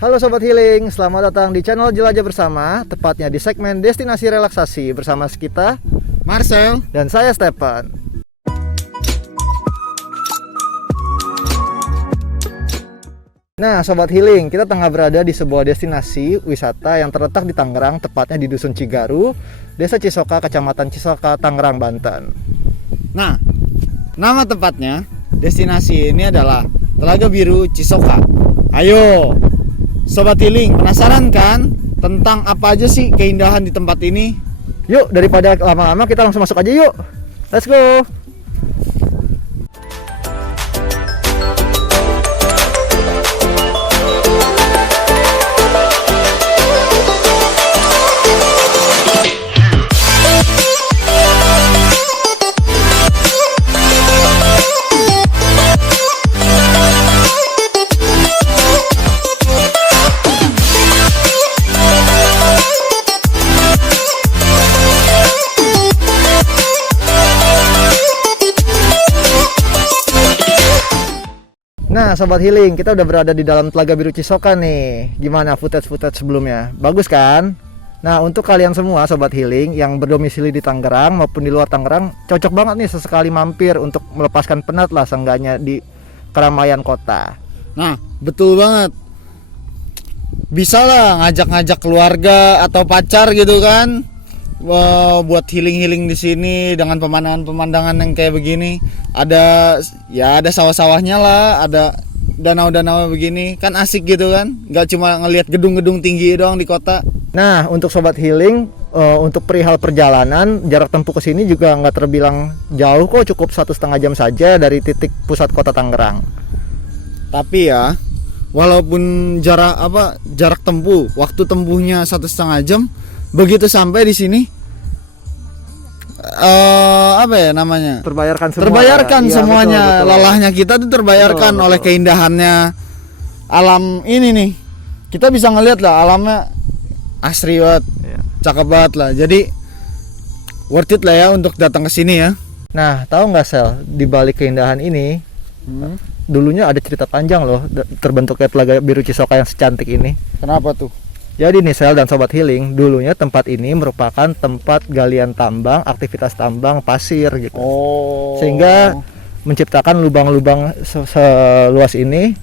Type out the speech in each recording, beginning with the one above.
Halo Sobat Healing, selamat datang di channel Jelajah Bersama, tepatnya di segmen Destinasi Relaksasi bersama kita, Marcel dan saya Stephen. Nah Sobat Healing, kita tengah berada di sebuah destinasi wisata yang terletak di Tangerang, tepatnya di Dusun Cigaru, Desa Cisoka, Kecamatan Cisoka, Tangerang, Banten. Nah, nama tepatnya destinasi ini adalah Telaga Biru Cisoka. Ayo Sobat Healing, penasaran kan tentang apa aja sih keindahan di tempat ini? Yuk, daripada lama-lama kita langsung masuk aja yuk. Let's go. Nah Sobat Healing, kita udah berada di dalam Telaga Biru Cisoka nih. Gimana footage sebelumnya? Bagus kan? Nah untuk kalian semua Sobat Healing yang berdomisili di Tangerang maupun di luar Tangerang, cocok banget nih sesekali mampir untuk melepaskan penat lah seenggaknya di keramaian kota. Nah, betul banget. Bisa lah ngajak-ngajak keluarga atau pacar gitu kan. Buat healing di sini dengan pemandangan yang kayak begini. Ada sawah-sawahnya lah, ada danau-danau begini, kan asik gitu kan. Gak cuma ngelihat gedung-gedung tinggi doang di kota. Nah untuk Sobat Healing, untuk perihal perjalanan, jarak tempuh ke sini juga nggak terbilang jauh kok, cukup 1,5 jam saja dari titik pusat kota Tangerang. Tapi ya, walaupun jarak tempuh, waktu tempuhnya 1,5 jam, begitu sampai di sini terbayarkan semuanya. Iya, betul. Lelahnya kita tuh terbayarkan betul. oleh keindahannya alam ini nih. Kita bisa ngelihat lah alamnya asri banget, Iya. cakep banget lah. Jadi worth it lah ya untuk datang ke sini ya. Nah tahu nggak Sel, di balik keindahan ini dulunya ada cerita panjang loh terbentuknya Telaga Biru Cisoka yang secantik ini. Kenapa tuh? Jadi nih Sel dan Sobat Healing, dulunya tempat ini merupakan tempat galian tambang, aktivitas tambang pasir gitu. Sehingga menciptakan lubang-lubang seluas ini,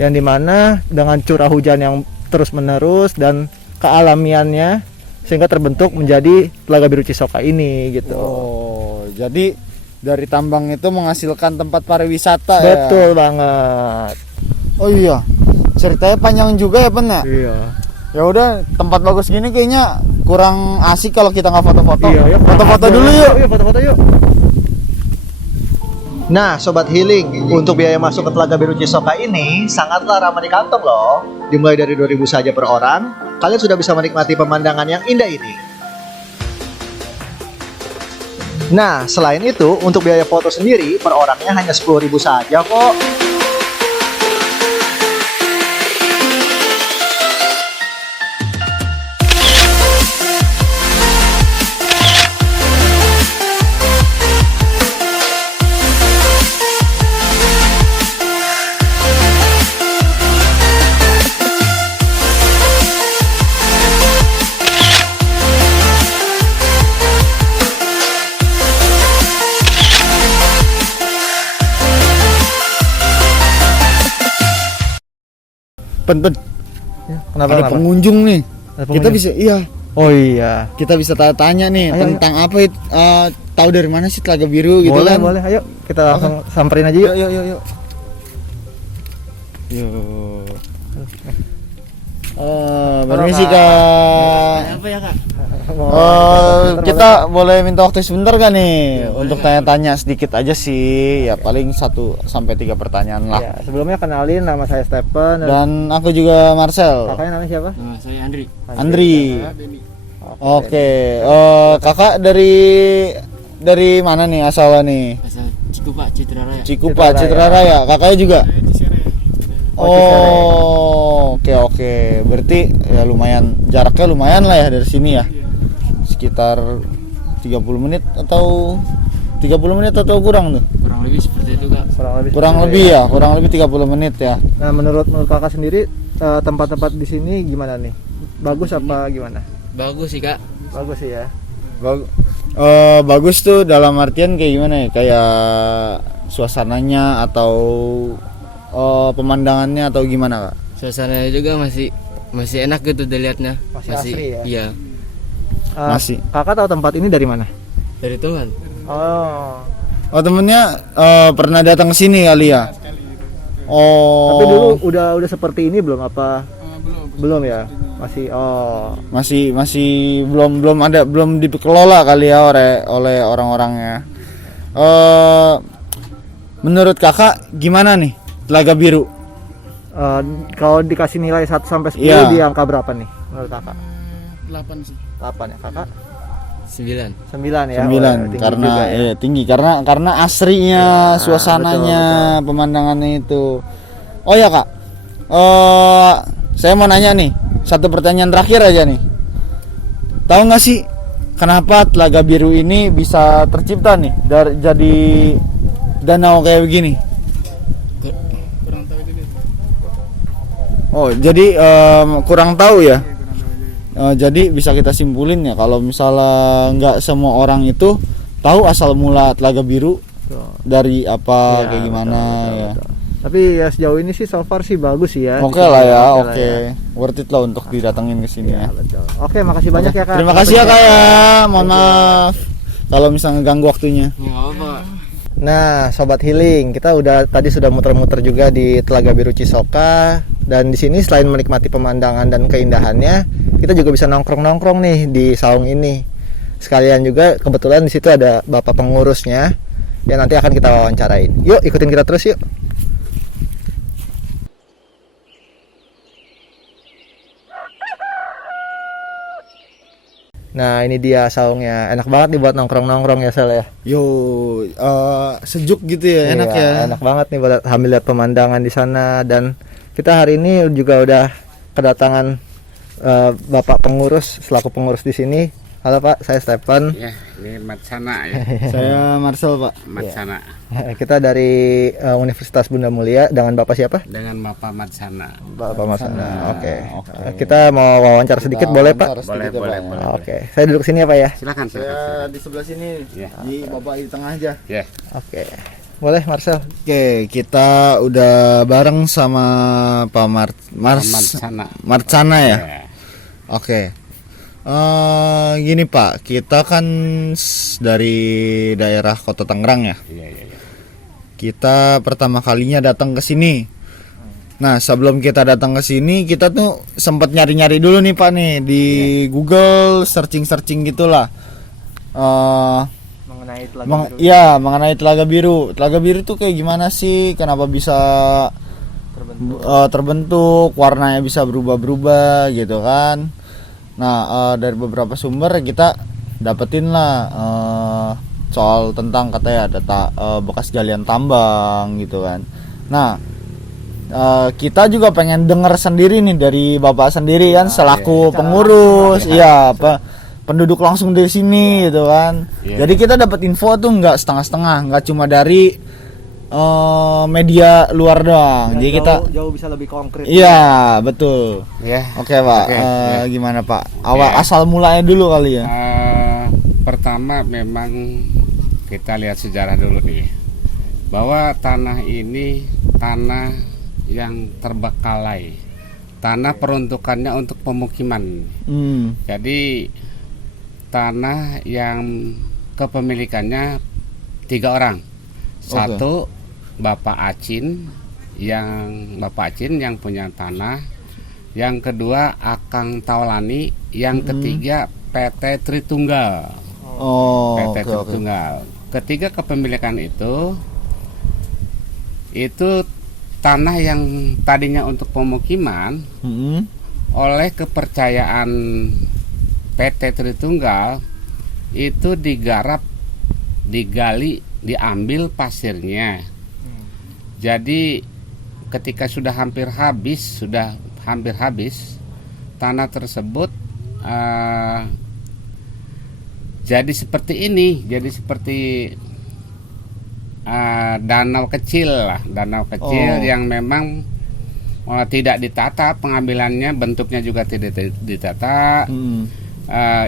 yang dimana dengan curah hujan yang terus menerus dan kealamiannya sehingga terbentuk menjadi Telaga Biru Cisoka ini gitu. Jadi dari tambang itu menghasilkan tempat pariwisata. Betul banget. Oh iya, ceritanya panjang juga ya Pen ya? Iya. Ya udah, tempat bagus gini kayaknya kurang asik kalau kita nggak foto-foto. Iya, foto-foto dulu yuk. Yuk, foto-foto yuk. Nah, Sobat Healing, untuk biaya masuk ke Telaga Biru Cisoka ini sangatlah ramah di kantong loh. Dimulai dari 2.000 saja per orang, kalian sudah bisa menikmati pemandangan yang indah ini. Nah, selain itu, untuk biaya foto sendiri per orangnya hanya 10.000 saja kok. Pen. Ya, kenapa? Ada pengunjung nih. Kita bisa Oh iya. Kita bisa tanya nih tentang apa itu, tahu dari mana sih Telaga Biru gitu Boleh, kan? boleh. Ayo kita langsung samperin aja yuk. Yuk. Permisi Kak. Apa ya Kak? Kita boleh minta waktu sebentar gak nih untuk tanya-tanya sedikit aja sih, ya paling 1 sampai 3 pertanyaan lah. Ya, sebelumnya kenalin, nama saya Stephen Dan aku juga Marcel. kakaknya namanya siapa? Saya Andri. Andri. Oke. Kakak dari mana nih asalnya nih? Asal Cikupa, Citra Raya. Cikupa, Citra Raya. Kakaknya juga? Oh, Oke. Berarti ya jaraknya lumayan lah ya dari sini ya. Sekitar 30 menit atau 30 menit atau kurang tuh? Kurang lebih seperti itu Kak. Kurang lebih 30 menit ya. Nah, menurut kakak sendiri tempat-tempat di sini gimana nih? Bagus apa gimana? Bagus sih kak. Bagus sih ya. Bagus tuh dalam artian kayak gimana ya? Kayak suasananya atau pemandangannya atau gimana kak? Suasananya juga masih enak gitu dilihatnya. Masih asri ya? Iya. Masih. Kakak tahu tempat ini dari mana? Dari Tuhan. Oh. Oh temennya pernah datang ke sini kali ya? Oh. Tapi dulu udah seperti ini belum apa? Belum ya. Masih belum dikelola kali ya oleh orang-orangnya. Menurut kakak gimana nih Telaga Biru? Kalau dikasih nilai 1 sampai 10 Iya. di angka berapa nih menurut kakak? 8 sih. 8 ya kakak? 9. 9 ya. 9 Wah, tinggi karena juga ya. tinggi karena asrinya suasananya pemandangannya itu. Oh ya kak, saya mau nanya nih satu pertanyaan terakhir aja nih. Tahu nggak sih kenapa Telaga Biru ini bisa tercipta nih jadi danau kayak begini? Kurang tahu juga. Oh jadi kurang tahu ya. Jadi bisa kita simpulin ya kalau misalnya nggak semua orang itu tahu asal mula Telaga Biru Betul. dari apa Ya, kayak gimana betul, ya. betul. Tapi ya sejauh ini sih so far sih bagus sih ya. Oke lah ya, Oke lah oke. ya. Worth it lah untuk didatengin ke sini Ya, ya. betul. Oke, makasih banyak ya kak. Terima kasih ya kak ya. Mohon maaf kalau misalnya ganggu waktunya. Ya apa? Nah, sobat healing, kita tadi sudah muter-muter juga di Telaga Biru Cisoka, dan di sini selain menikmati pemandangan dan keindahannya, kita juga bisa nongkrong-nongkrong nih di saung ini. Sekalian juga kebetulan di situ ada bapak pengurusnya yang nanti akan kita wawancarain. Yuk, ikutin kita terus yuk. Nah, ini dia saungnya. Enak banget nih buat nongkrong-nongkrong ya, Sel ya. Yo, sejuk gitu ya, enak Iya, ya. enak banget nih buat sambil lihat pemandangan di sana. Dan kita hari ini juga udah kedatangan Bapak pengurus selaku pengurus di sini. Halo Pak, saya Stephen. Ya, ini Matsana ya. Saya Marcel pak. Matsana. Kita dari Universitas Bunda Mulia dengan Bapak siapa? Dengan Bapak Matsana. Bapak Mas Ana. Oke. Oke. Kita mau wawancara sedikit boleh Pak? Boleh, boleh, boleh. Oke. Saya duduk sini ya Pak ya. Silakan, silakan. Saya di sebelah sini. Ya. Di bapak di tengah aja. Ya. Oke. Boleh Marcel. Oke, kita udah bareng sama Pak Matsana. Marcana ya. Ya. Oke. Gini Pak, kita kan dari daerah Kota Tangerang ya. Iya, iya, iya. Kita pertama kalinya datang ke sini. Nah, sebelum kita datang ke sini, kita tuh sempat nyari-nyari dulu nih Pak nih di Google, searching-searching gitulah. Mengenai Ya, mengenai Telaga Biru. Telaga Biru tuh kayak gimana sih? Kenapa bisa terbentuk, warnanya bisa berubah-berubah gitu kan? Nah, dari beberapa sumber kita dapetin lah soal tentang katanya ada bekas galian tambang gitu kan. Nah, kita juga pengen denger sendiri nih dari bapak sendiri kan selaku pengurus, iya penduduk langsung dari sini gitu kan. Iya. Jadi kita dapat info tuh nggak setengah-setengah, nggak cuma dari media luar doang. Jadi kita jauh bisa lebih konkret. iya betul. Ya. Oke Pak, Oke, ya. gimana Pak? Ya. Asal mulanya dulu kali ya. Pertama memang kita lihat sejarah dulu nih, bahwa tanah ini tanah yang terbengkalai, tanah peruntukannya untuk pemukiman. Jadi tanah yang kepemilikannya 3 orang. Satu Bapak Acin yang punya tanah, yang kedua Akang Taulani, yang ketiga PT Tritunggal. PT Oke. Tritunggal. Ketiga kepemilikan itu tanah yang tadinya untuk pemukiman oleh kepercayaan PT Tritunggal itu digali, diambil pasirnya. Jadi ketika sudah hampir habis tanah tersebut jadi seperti ini, jadi seperti danau kecil yang memang tidak ditata pengambilannya, bentuknya juga tidak ditata.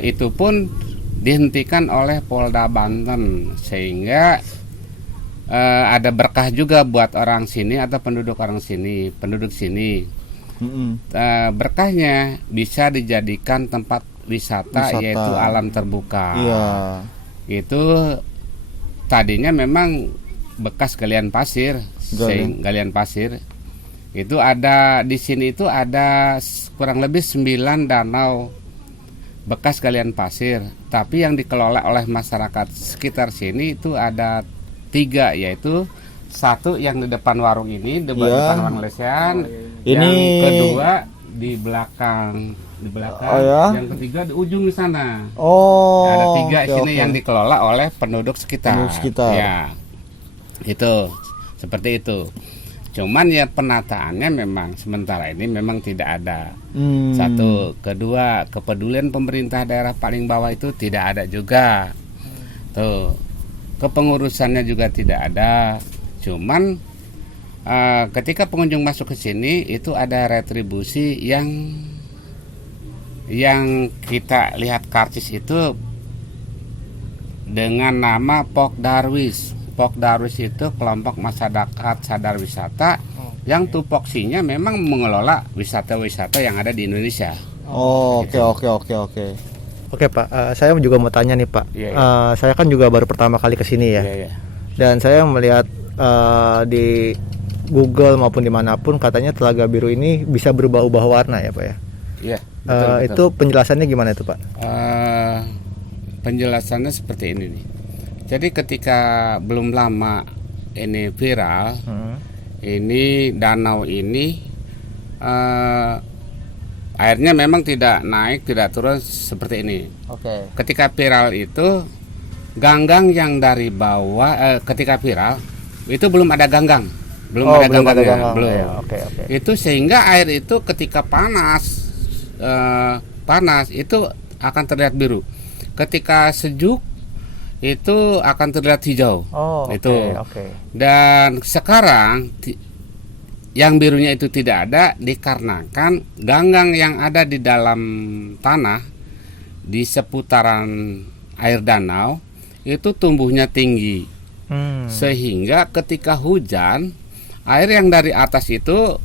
Itu pun dihentikan oleh Polda Banten, sehingga ada berkah juga buat orang sini atau penduduk sini. Berkahnya bisa dijadikan tempat wisata. Yaitu alam terbuka. Iya. Itu tadinya memang bekas galian pasir. Galian pasir itu ada di sini, itu ada kurang lebih 9 danau bekas galian pasir, tapi yang dikelola oleh masyarakat sekitar sini itu ada 3, yaitu satu yang di depan warung ini, depan warung lesehan. Yang kedua di belakang, yang ketiga di ujung di sana. Ada 3 sini yang dikelola oleh penduduk sekitar. Ya, itu seperti itu. Cuman ya penataannya memang sementara ini memang tidak ada. Satu, kedua, kepedulian pemerintah daerah paling bawah itu tidak ada juga. Tuh, kepengurusannya juga tidak ada. Cuman ketika pengunjung masuk ke sini itu ada retribusi yang kita lihat karcis itu dengan nama Pok Darwis. Pok Darwis itu kelompok masyarakat sadar wisata yang tupoksinya memang mengelola wisata-wisata yang ada di Indonesia. Oke. Oke Pak, saya juga mau tanya nih Pak. Saya kan juga baru pertama kali kesini ya. Dan saya melihat di Google maupun dimanapun katanya Telaga Biru ini bisa berubah-ubah warna ya Pak ya. Iya. Itu penjelasannya gimana itu Pak? Penjelasannya seperti ini nih. Jadi ketika belum lama ini viral, ini danau ini airnya memang tidak naik, tidak turun seperti ini. Ketika viral itu ganggang yang dari bawah, ketika viral itu belum ada ganggang, belum ada ganggangnya, belum. Itu sehingga air itu ketika panas itu akan terlihat biru. Ketika sejuk itu akan terlihat hijau. Dan sekarang yang birunya itu tidak ada dikarenakan ganggang yang ada di dalam tanah di seputaran air danau itu tumbuhnya tinggi, sehingga ketika hujan air yang dari atas itu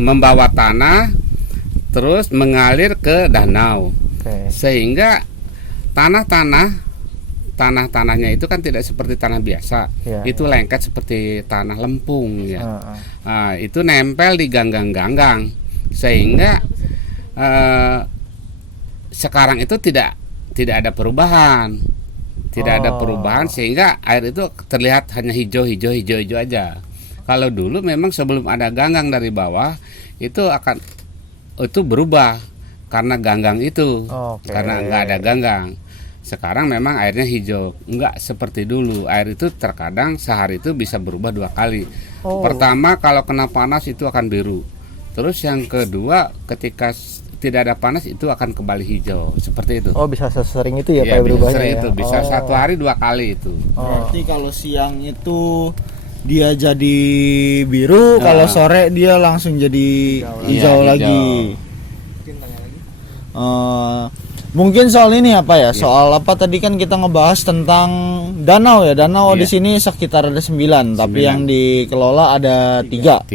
membawa tanah terus mengalir ke danau. Sehingga tanahnya itu kan tidak seperti tanah biasa, itu lengket seperti tanah lempung ya. Itu nempel di ganggang-ganggang, sehingga sekarang itu tidak ada perubahan, sehingga air itu terlihat hanya hijau aja. Kalau dulu memang sebelum ada ganggang dari bawah itu berubah karena ganggang itu, karena nggak ada ganggang. Sekarang memang airnya hijau, nggak seperti dulu. Air itu terkadang sehari itu bisa berubah 2 kali. Pertama kalau kena panas itu akan biru, terus yang kedua ketika tidak ada panas itu akan kembali hijau, seperti itu. Bisa sesering itu ya Pak berubahnya ya? Itu bisa 1 hari 2 kali itu. Berarti kalau siang itu dia jadi biru, kalau sore dia langsung jadi hijau lagi. Mungkin soal ini apa ya? Soal apa tadi kan kita ngebahas tentang danau ya. Danau di sini sekitar ada 9, tapi yang dikelola ada 3.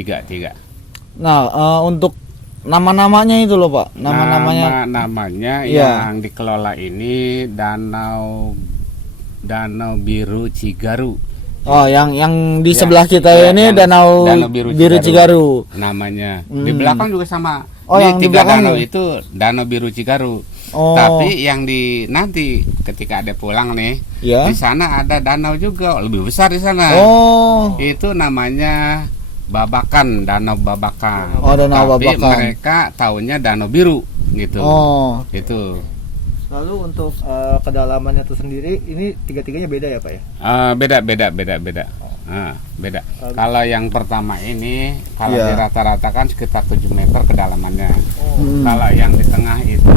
Nah, untuk nama-namanya itu loh Pak. Namanya yang dikelola ini Danau Biru Cigaru. Yang di sebelah kita ini Danau Biru Cigaru namanya. Di belakang juga sama. Yang 3 danau itu Danau Biru Cigaru. Tapi yang nanti ketika ada pulang nih, di sana ada danau juga lebih besar di sana. Itu namanya Babakan, Danau Babakan. Danau Tapi Babakan. mereka taunya Danau Biru gitu. Itu. Lalu untuk kedalamannya itu sendiri ini 3-3-nya beda ya Pak ya? Beda. Beda. Kalau yang pertama ini kalau dirata-ratakan sekitar 7 meter kedalamannya. Kalau yang di tengah itu,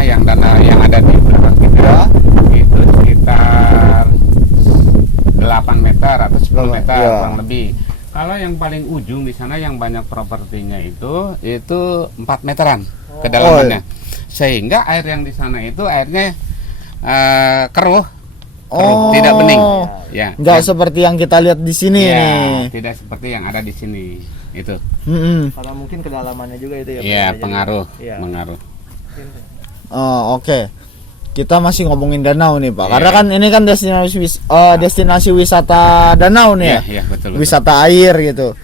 yang danau yang ada di belakang kita itu sekitar 8 8 meter atau 10 meter Iya. kurang lebih. Kalau yang paling ujung di sana yang banyak propertinya itu 4 meteran kedalamannya. Sehingga air yang di sana itu airnya keruh, tidak bening. Ya. Nggak seperti yang kita lihat di sini Ya, nih. tidak seperti yang ada di sini. Itu. Mm-mm. Karena mungkin kedalamannya juga itu ya. Pak, Iya, jadi- pengaruh, Iya. pengaruh. Oh, oke. Kita masih ngomongin danau nih Pak. Iya. Karena kan ini kan destinasi wisata danau nih ya. Iya, betul. Wisata air gitu.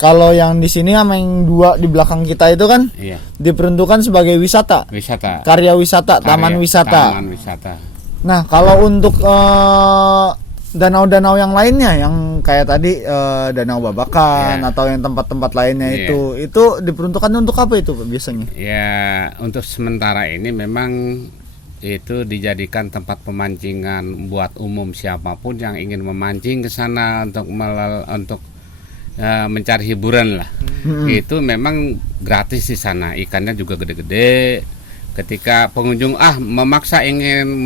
Kalau yang di sini sama yang dua di belakang kita itu kan Iya, diperuntukkan sebagai wisata, wisata. karya wisata, taman wisata. Taman wisata. Nah, kalau untuk danau-danau yang lainnya yang kayak tadi Danau Babakan Iya. atau yang tempat-tempat lainnya Iya. itu diperuntukkan untuk apa itu Pak, biasanya? Ya, untuk sementara ini memang itu dijadikan tempat pemancingan buat umum siapapun yang ingin memancing ke sana untuk mencari hiburan lah. Itu memang gratis di sana, ikannya juga gede-gede. Ketika pengunjung memaksa ingin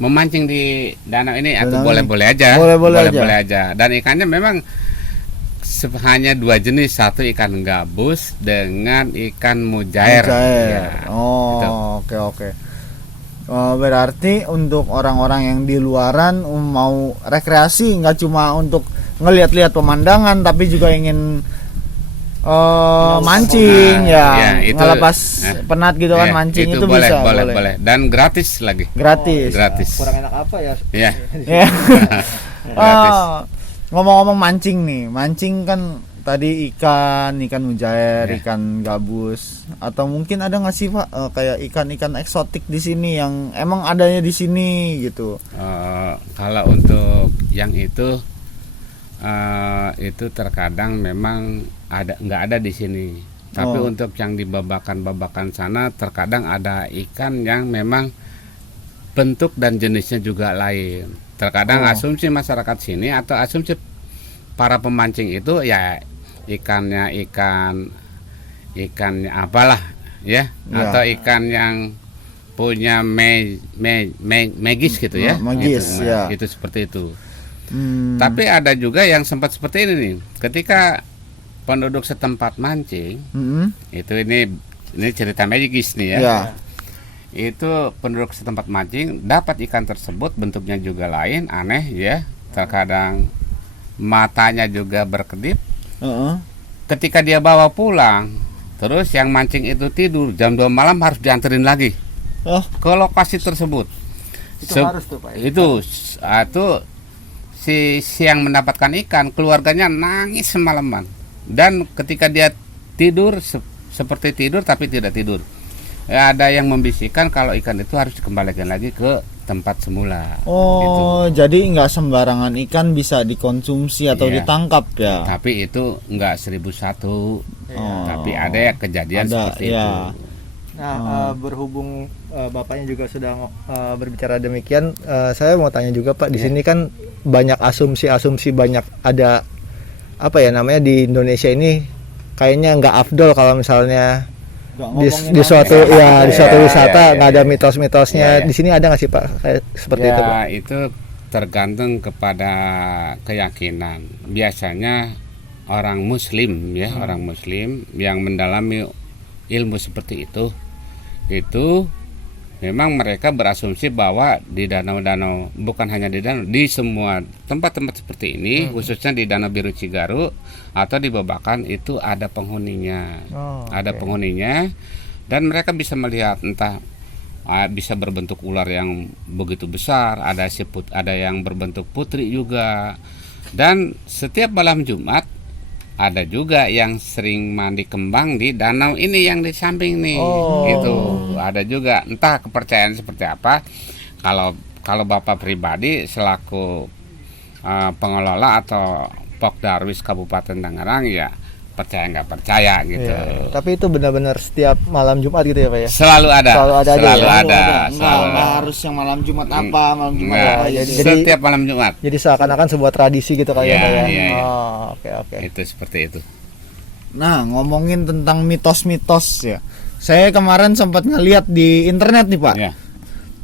memancing di danau ini atau Danau ini. boleh-boleh aja, Boleh-boleh aja. Dan ikannya memang hanya 2 jenis, satu ikan gabus dengan ikan mujair. Ya, gitu. Oke. Berarti untuk orang-orang yang di luaran mau rekreasi, nggak cuma untuk ngelihat-lihat pemandangan, tapi juga ingin mancing ya, itu, ngelepas penat gitu kan, Ya, mancing itu boleh, bisa, boleh. Dan gratis lagi. gratis. Gratis. Kurang enak apa ya? Ya. Ya. Gratis. Ngomong-ngomong mancing nih, mancing kan tadi ikan mujair, Ya. ikan gabus, atau mungkin ada nggak sih Pak kayak ikan-ikan eksotik di sini yang emang adanya di sini gitu? Kalau untuk yang itu terkadang memang nggak ada di sini. Tapi Oh. untuk yang di babakan sana terkadang ada ikan yang memang bentuk dan jenisnya juga lain. Terkadang Oh. asumsi masyarakat sini atau asumsi para pemancing itu ya ikannya apalah ya, Ya. atau ikan yang punya magis gitu ya. Magis, Gitu, ya. itu seperti itu. Hmm. Tapi ada juga yang sempat seperti ini nih. Ketika penduduk setempat mancing, Mm-mm. itu ini cerita magis nih ya. Ya. Itu penduduk setempat mancing dapat ikan tersebut, bentuknya juga lain, aneh ya. Terkadang matanya juga berkedip. Heeh. Ketika dia bawa pulang, terus yang mancing itu tidur jam 2 malam harus dianterin lagi Oh. ke lokasi tersebut. Itu harus tuh Pak. Itu si yang mendapatkan ikan, keluarganya nangis semalaman. Dan ketika dia tidur seperti tidur tapi tidak tidur. Ada yang membisikkan kalau ikan itu harus dikembalikan lagi ke tempat semula. Oh, jadi nggak sembarangan ikan bisa dikonsumsi atau Iya. ditangkap ya? Tapi itu enggak 1001. Oh. Tapi ada ya kejadian Ada, seperti ya. itu. Nah, berhubung Bapaknya juga sudah berbicara demikian, saya mau tanya juga Pak, di sini kan banyak asumsi-asumsi, banyak ada apa ya namanya di Indonesia ini kayaknya nggak afdol kalau misalnya di suatu wisata nggak ada mitos-mitosnya. Ya. Di sini ada nggak sih Pak kayak seperti itu Pak? Ya, itu tergantung kepada keyakinan. Biasanya orang muslim ya, orang muslim yang mendalami ilmu seperti itu memang mereka berasumsi bahwa di danau-danau, bukan hanya di danau, di semua tempat-tempat seperti ini, khususnya di Danau Biru Cigaru atau di Babakan itu ada penghuninya. Ada penghuninya, dan mereka bisa melihat entah bisa berbentuk ular yang begitu besar, ada yang berbentuk putri juga. Dan setiap malam Jumat ada juga yang sering mandi kembang di danau ini yang di samping nih. Gitu. Ada juga, entah kepercayaan seperti apa. Kalau Bapak pribadi selaku pengelola atau Pokdarwis Kabupaten Tangerang ya percaya nggak percaya gitu. Iya. Tapi itu benar-benar setiap malam Jumat gitu ya Pak ya? Selalu ada. Selalu ada aja ya? Selalu ada. Nggak harus yang malam Jumat apa, malam Jumat Nggak, apa. jadi- setiap malam Jumat. Jadi seakan-akan sebuah tradisi gitu kali ya Iya, Pak ya? iya, iya. Oh, oke. Itu seperti itu. Nah, ngomongin tentang mitos-mitos ya. Saya kemarin sempat ngeliat di internet nih Pak. Ya.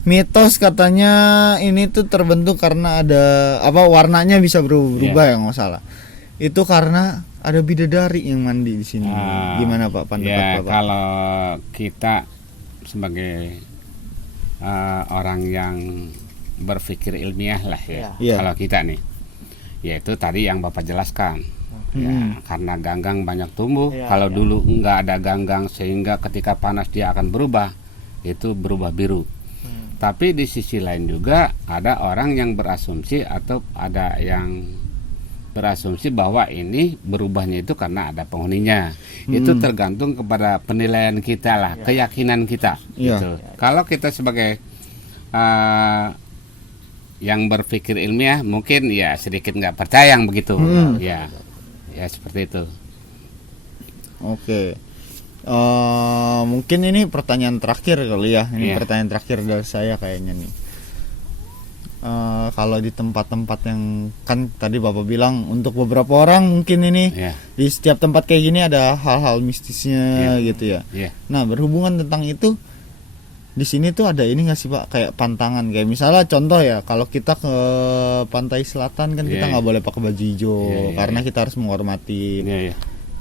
mitos katanya ini tuh terbentuk karena ada apa warnanya bisa berubah ya nggak salah. Itu karena ada bidadari yang mandi di sini. Gimana Pak pendapat Ya, Bapak? kalau kita sebagai orang yang berpikir ilmiah lah ya, Iya. kalau kita nih, yaitu tadi yang Bapak jelaskan. Ya, karena ganggang banyak tumbuh. Kalau dulu nggak ada ganggang sehingga ketika panas dia akan berubah, itu berubah biru. Tapi di sisi lain juga ada orang yang berasumsi atau ada yang berasumsi bahwa ini berubahnya itu karena ada penghuninya. Itu tergantung kepada penilaian kita lah, keyakinan kita. Iya. Gitu. Kalau kita sebagai yang berpikir ilmiah mungkin ya sedikit nggak percaya yang begitu. Ya, ya seperti itu. Oke. Mungkin ini pertanyaan terakhir kali ya. Ini Iya. pertanyaan terakhir dari saya kayaknya nih. Kalau di tempat-tempat yang kan tadi Bapak bilang untuk beberapa orang mungkin ini Ya, di setiap tempat kayak gini ada hal-hal mistisnya gitu ya. ya. Nah, berhubungan tentang itu di sini tuh ada ini nggak sih Pak kayak pantangan kayak misalnya contoh ya kalau kita ke pantai selatan kan kita Iya, nggak boleh pakai baju hijau Iya, karena kita harus menghormati Ya, ya.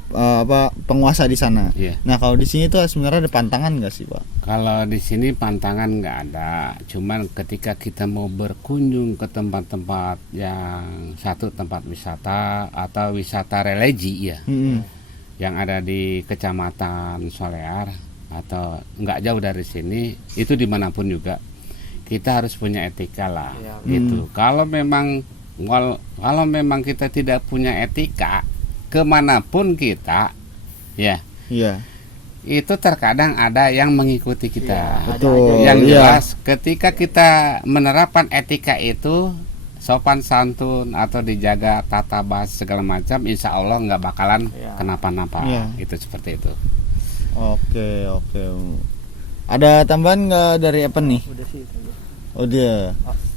apa penguasa di sana. Iya. Nah kalau di sini tuh sebenarnya ada pantangan nggak sih Pak? Kalau di sini pantangan nggak ada, cuman ketika kita mau berkunjung ke tempat-tempat yang satu tempat wisata atau wisata religi ya, yang ada di Kecamatan Solear atau nggak jauh dari sini, itu dimanapun juga kita harus punya etika lah, gitu. Kalau memang kita tidak punya etika, kemanapun kita, ya. Iya. Itu terkadang ada yang mengikuti kita. Betul. Yang Iya. jelas ketika kita menerapkan etika itu sopan santun atau dijaga tata bahasa segala macam, insya Allah nggak bakalan kenapa-napa. Iya. Itu seperti itu. Oke. Ada tambahan nggak dari apa nih? Udah sih. Oh dia.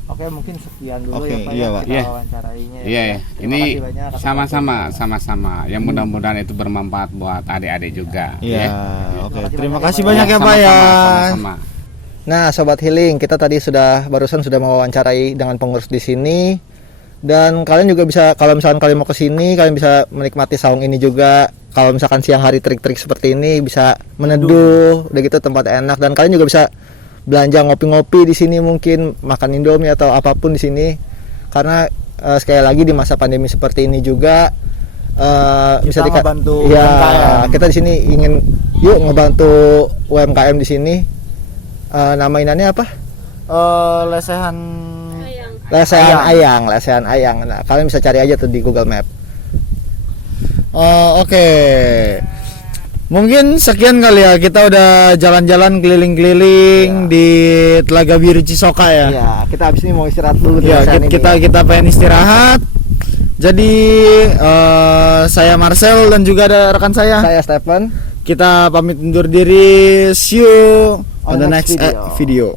Oke, mungkin sekian dulu Oke, ya Pak iya, ya Pak. kita Iya. wawancarainya ya. Iya, Pak. ya. Terima Ini kasih banyak atas sama-sama. Yang mudah-mudahan itu bermanfaat buat adik-adik juga. Iya. ya. Oke. kasih Terima banyak, kasih Pak. banyak ya Pak Sama-sama, ya. sama-sama. Nah, sobat healing, kita tadi barusan sudah mewawancarai dengan pengurus di sini. Dan kalian juga bisa, kalau misalkan kalian mau ke sini, kalian bisa menikmati saung ini juga. Kalau misalkan siang hari terik-terik seperti ini, bisa meneduh, udah gitu tempat enak. Dan kalian juga bisa belanja ngopi-ngopi di sini, mungkin makan Indomie atau apapun di sini. Karena sekali lagi di masa pandemi seperti ini juga bisa ngebantu ya, UMKM. kita di sini ingin ngebantu UMKM di sini. Nama inannya apa? Lesehan. Lesehan Ayang. Nah, kalian bisa cari aja tuh di Google Map. Oke. Mungkin sekian kali ya, kita udah jalan-jalan keliling-keliling di Telaga Biru Cisoka ya. Iya, kita habis ini mau istirahat dulu di Ya, Lesehan ini. kita pengen istirahat. Jadi saya Marcel dan juga ada rekan saya. Saya Stephen. Kita pamit undur diri. See you on the next video.